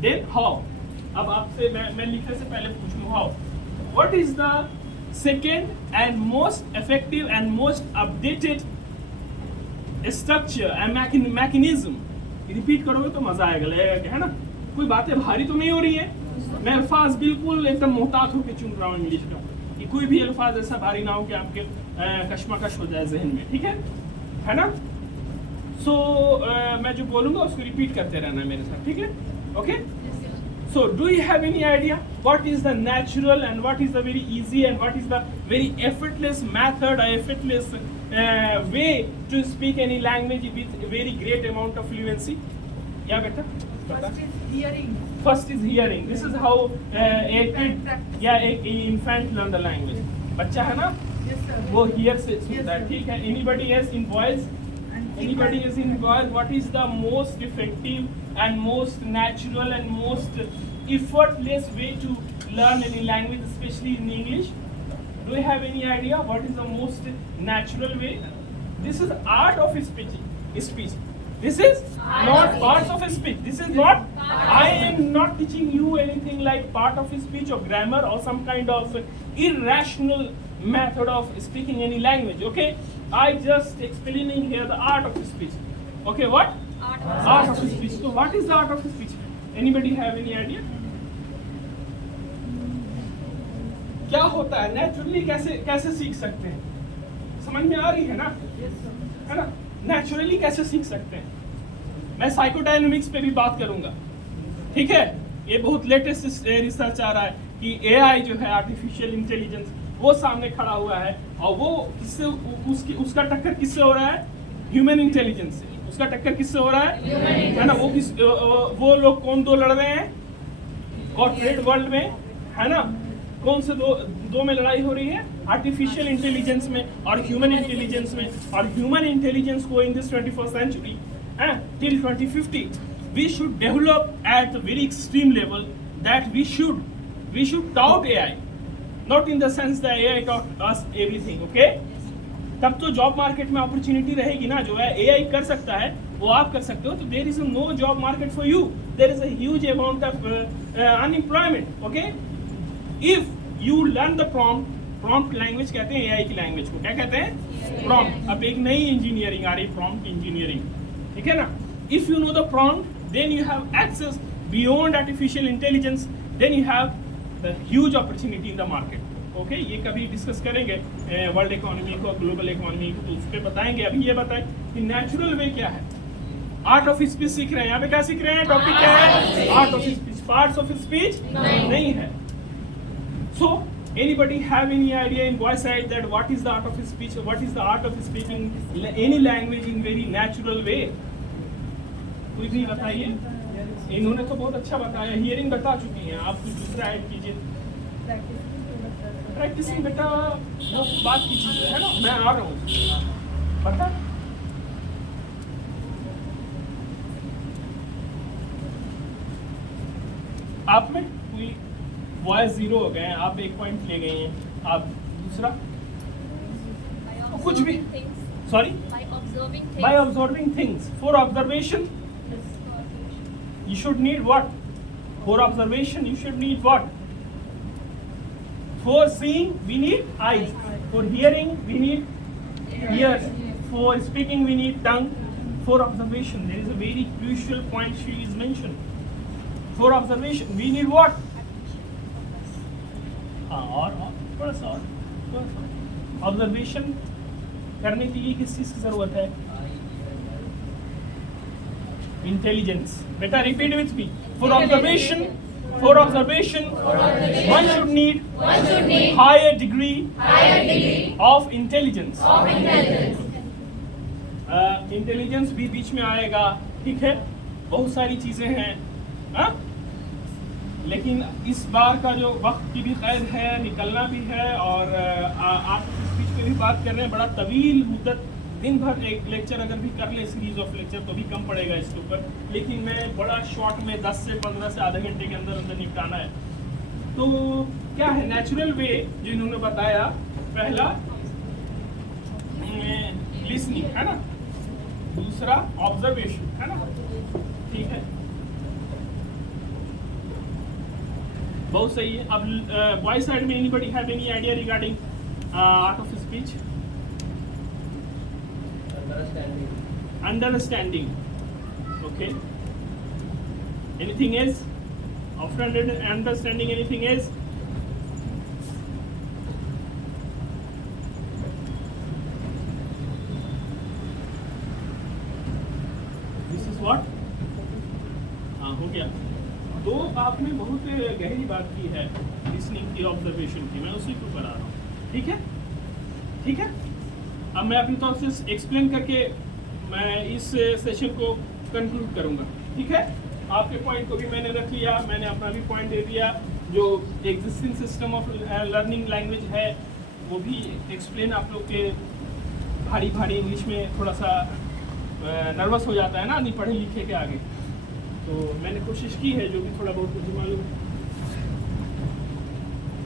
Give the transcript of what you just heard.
Then how, अब आपसे मैं लिखने से पहले पूछूं how, what is the second and most effective and most updated structure and mechanism. Repeat करोगे तो मजा आएगा, लगेगा कि है ना कोई बातें भारी तो नहीं हो रही है, मैं अल्फाज बिल्कुल एकदम मोहतात होकर चुन रहा हूँ इंग्लिश का, कि कोई भी अल्फाज ऐसा भारी ना हो कि आपके कश्मकश हो जाए जहन में, ठीक है ना। सो मैं जो बोलूँगा उसको रिपीट करते रहना मेरे साथ, ठीक है, okay. So do you have any idea what is the natural and what is the very easy and what is the very effortless method or effortless way to speak any language with a very great amount of fluency? Yeah, beta. First is hearing. First is hearing. This is how a kid, a infant learn the language. बच्चा है ना, Yes, sir. वो hear से Yes, सुनता है, sir. ठीक है। Anybody else in voice? And Anybody is in voice? What is the most effective and most natural and most effortless way to learn any language, especially in English? Do you have any idea what is the most natural way? This is art of speech. This is not parts of speech. This is not. I am not teaching you anything like part of speech or grammar or some kind of irrational method of speaking any language. Okay, I just explaining here the art of speech. Okay, what? Art of speech. So what is the art of speech? Anybody have any idea? क्या होता है naturally, कैसे सीख सकते हैं? समझ में आ रही है ना? है ना? नेचुरली कैसे सीख सकते हैं? मैं साइकोडायनामिक्स पे भी बात करूंगा, ठीक है। ये बहुत लेटेस्ट रिसर्च आ रहा है कि एआई जो है आर्टिफिशियल इंटेलिजेंस, वो सामने खड़ा हुआ है और वो किससे उसका टक्कर किससे हो रहा है? ह्यूमन इंटेलिजेंस से। उसका टक्कर किससे हो रहा है? है ना? वो लोग कौन दो लड़ रहे हैं कॉर्पोरेट वर्ल्ड में, है ना? कौन से दो में लड़ाई हो रही है? आर्टिफिशियल इंटेलिजेंस में और ह्यूमन इंटेलिजेंस में। और ह्यूमन इंटेलिजेंस को in this 21st century till 2050 we should develop at a very extreme level that we should tout AI, not in the sense that AI taught us everything, okay? तब तो job market में opportunity रहेगी ना, जो है AI कर सकता है वो आप कर सकते हो, तो there is no job market for you, there is a huge amount of unemployment, okay. If you learn the prompt language कहते हैं एआई की लैंग्वेज को, क्या कहते हैं? प्रॉम्प्ट। अब एक नई इंजीनियरिंग आ रही, प्रॉम्प्ट इंजीनियरिंग, ठीक है ना। If you know the prompt then you have access beyond artificial intelligence, then you have the huge opportunity in the market, okay. ये कभी डिस्कस करेंगे वर्ल्ड इकोनॉमी को, ग्लोबल इकोनॉमी को, तो उस पर बताएंगे। अभी ये बताएं कि नेचुरल वे क्या है। आर्ट ऑफ स्पीच सीख रहे हैं, यहाँ पे क्या सीख रहे हैं? टॉपिक क्या है? Art of speech. Parts of speech नहीं है। So, anybody have any idea in voice side that what is the art of speech? What is the art of speaking any language in very natural way? कोई भी बताइए। इन्होंने तो बहुत अच्छा बताया, हियरिंग बता चुकी हैं, आप कुछ दूसरा ऐड कीजिए। प्रैक्टिसिंग बेटा वो बात की चीज है ना, मैं आ रहा हूँ, बता। आप में कोई वॉइस 0 हो गए हैं, आप 1 पॉइंट ले गए हैं, आप दूसरा कुछ भी, sorry, by observing things. For observation you should need what? For observation you should need what? For seeing we need eyes, for hearing we need ears, for speaking we need tongue. For observation there is a very crucial point she is mentioned. For observation we need what? और थोड़ा सा observation करने के लिए किस चीज की जरूरत है? इंटेलिजेंस। बेटा repeat with me. For observation one should need higher degree of intelligence. Intelligence भी बीच में आएगा, ठीक है। बहुत सारी चीजें हैं, हाँ? लेकिन इस बार का जो वक्त की भी कैद है, निकलना भी है, और आप स्पीच पे भी बात कर रहे हैं, बड़ा तवील मुद्दत, दिन भर एक लेक्चर अगर भी कर ले, सीरीज ऑफ लेक्चर, तो भी कम पड़ेगा इसके ऊपर। लेकिन मैं बड़ा शॉर्ट में 10 से 15 से आधे घंटे के अंदर निपटाना है। तो क्या है नेचुरल वे जो इन्होंने बताया? पहला लिसनिंग, है ना, दूसरा ऑब्जर्वेशन, है ना, ठीक है। बहुत सही है. अब बॉय साइड में anybody have any idea regarding art of speech? Understanding. Okay. Anything else? After understanding, anything else? This is what? हाँ, हो गया. तो आपने बहुत गहरी बात की है लिसनिंग की, ऑब्जर्वेशन की. मैं उसी को करा रहा हूँ. ठीक है, ठीक है. अब मैं अपनी तरफ से एक्सप्लेन करके मैं इस सेशन को कंक्लूड करूंगा. ठीक है, आपके पॉइंट को भी मैंने रख लिया, मैंने अपना भी पॉइंट दे दिया. जो existing system of learning language है वो भी एक्सप्लेन. आप लोग के भारी भारी इंग्लिश में थोड़ा सा नर्वस हो जाता है ना आदमी पढ़े लिखे के आगे, तो मैंने कोशिश की है जो भी थोड़ा बहुत मुझे मालूम